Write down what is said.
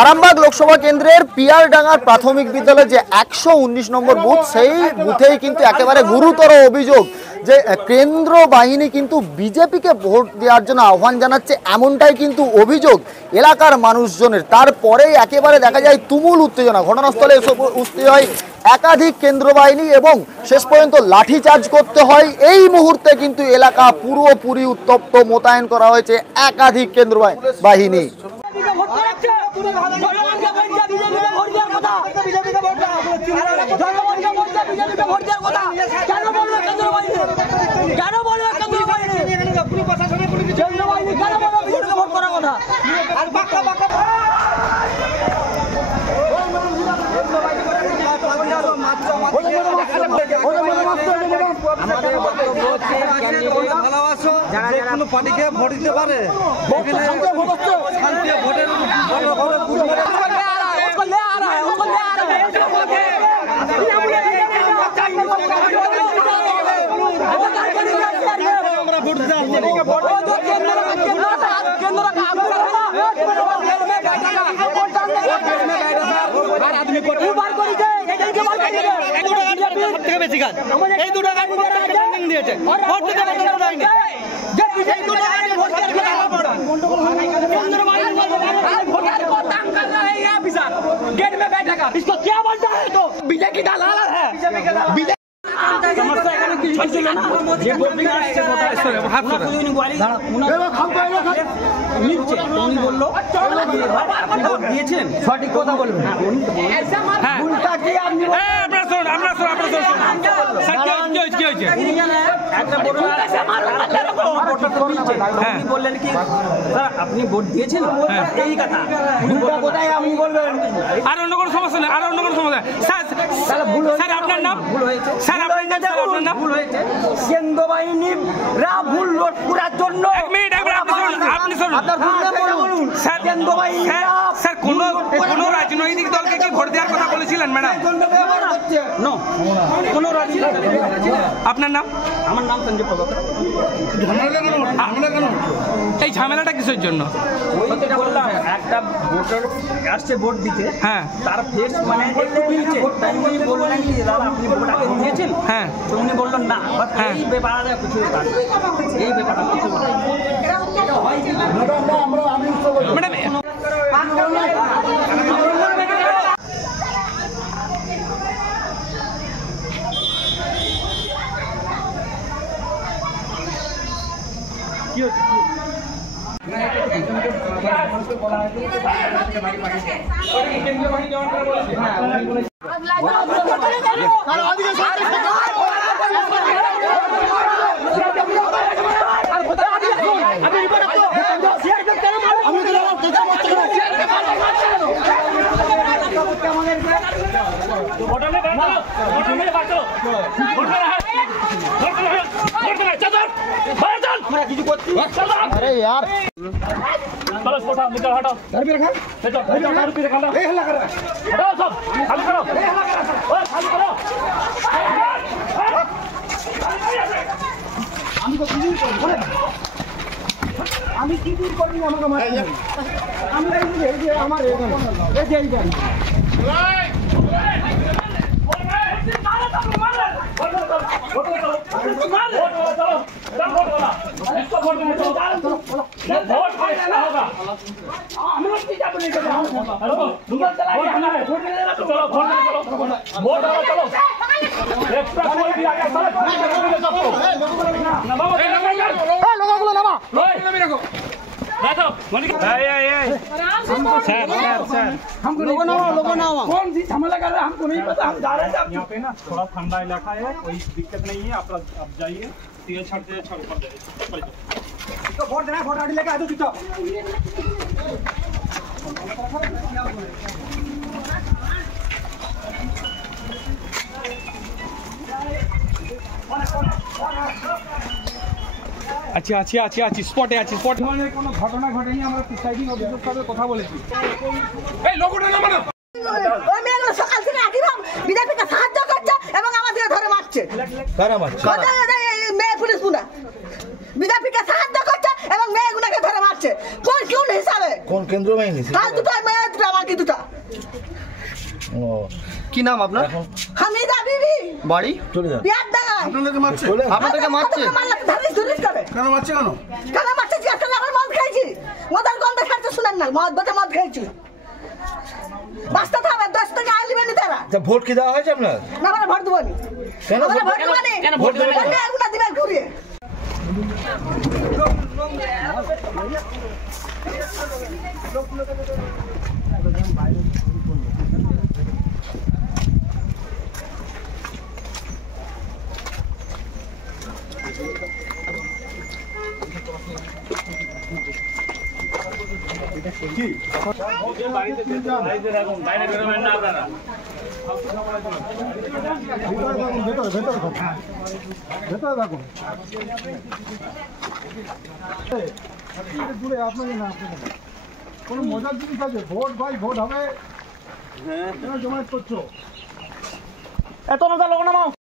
আরামবাগ লোকসভা কেন্দ্রের পিয়ারডাঙ্গার প্রাথমিক বিদ্যালয়ে যে 119 নম্বর বুথ, সেই বুথেই কিন্তু একেবারে গুরুতর অভিযোগ যে কেন্দ্র বাহিনী কিন্তু বিজেপিকে ভোট দেওয়ার জন্য আহ্বান জানাচ্ছে, এমনটাই কিন্তু অভিযোগ এলাকার মানুষজনের। তারপরেই একেবারে দেখা যায় তুমুল উত্তেজনা, ঘটনাস্থলে এসে উপস্থিত হয় একাধিক কেন্দ্র বাহিনী এবং শেষ পর্যন্ত লাঠিচার্জ করতে হয়। এই মুহূর্তে কিন্তু এলাকা পুরোপুরি উত্তপ্ত, মোতায়েন করা হয়েছে একাধিক কেন্দ্র বাহিনী। ভালোবাসো যে কোনো পার্টিকে ভোট দিতে পারে, আমরা ভোট এই দুটো দিয়েছে ভোট দিতে गेट में बैठेगा, इसको क्या बोलता है? तो बीजेपी की दलाल है। সঠিক কথা বলবেন। বললেন কি স্যার আপনি ভোট দিয়েছেন, এই কথা কোথায় আপনি বলবেন। আর অন্য কোনো সমস্যা নেই, আর অন্য কোনো সমস্যা স্যার আপনার নাম ভুল হয়েছে, স্যার আপনার নাম ভুল হয়েছে। কেন্দ্র বাহিনীরা ভুল লোড করার জন্য আপনি শুনুন স্যার, কেন্দ্র বাহিনী স্যার কোন রাজনৈতিক দলকে কি ভোট দেওয়ার কথা বলেছিলেন ম্যাডাম? আপনার নাম? আমার নাম সঞ্জয় প্রভাকর। এই ঝামেলাটা কিসের জন্য? বললাম একটা ভোটার আসছে ভোট দিতে, হ্যাঁ তার ফেস মানে একটু নিচে, উনি বললেন কি দাদা আপনি ভোট আগে দিয়েছেন? হ্যাঁ তো উনি বললেন না, এই ব্যাপারে কিছু এই ব্যাপারটা কিছু ম্যাডাম কি হচ্ছে अरे यार चलो छोटा निकल हटो, घर पे रखा चलो घर पे रखा ए हल्ला कर रहा हटाओ सब खाली करो ए हल्ला कर रहा ओए खाली करो আমি তো কিছু বলে আমি কি দূর করি আমাকে মার আমি এই যে আমার এই যে এই গাড়ি कौन सी झमेला कर रहे हैं हमको नहीं पता, हम जा रहे हैं यहाँ पे ना थोड़ा ठंडा इलाका है, कोई दिक्कत नहीं है, आप जाइए तेल छड़ते तो वोट देना, वोट लेके आ जाओ चुपचाप। আছি স্পটে আছি স্পট মানে কোনো ঘটনা ঘটেনি আমরা প্রিসাইডিং অফিসার সাথে কথা বলেছি এই লোকটা না মানে ওই মেয়েগুলো সকাল থেকে আকিরাম বিজেপিকে সাহায্য করছে এবং আমাদের ধরে মারছে কারা মারছে মেয়ে পুলিশ পুনা বিজেপিকে সাহায্য করছে এবং মেয়েগুলোকে ধরে মারছে কোন হিসাবে কোন কেন্দ্র বাহিনী তার দুটো মেয়ে দুটো আমাকে দুটো কি নাম আপনার হামিদা বিবি বাড়ি বিয়ার ডাঙায় আপনাদেরকে মারছে কেন মারছে কেন মারছে জিজ্ঞাসা করলে আমার মদ খাইছি মদের গন্ধ খাইতে শুনেন না মদ খাইছি বাঁচতে থাকবে 10 টাকা আইলিবে নি তারা ভোট কি দেওয়া হয়েছে আপনার না মানে ভোট দেবো নি কেন ভোট দেবো না এগুলো দিবেন ঘুরিয়ে বাড়িতে রাখুন, বাইরে বেরোবেন না আপনারা। কোনো মজার জিনিস আছে ভোট ভাই ভোট হবে জমায়েত করছো এত না লোক নামাও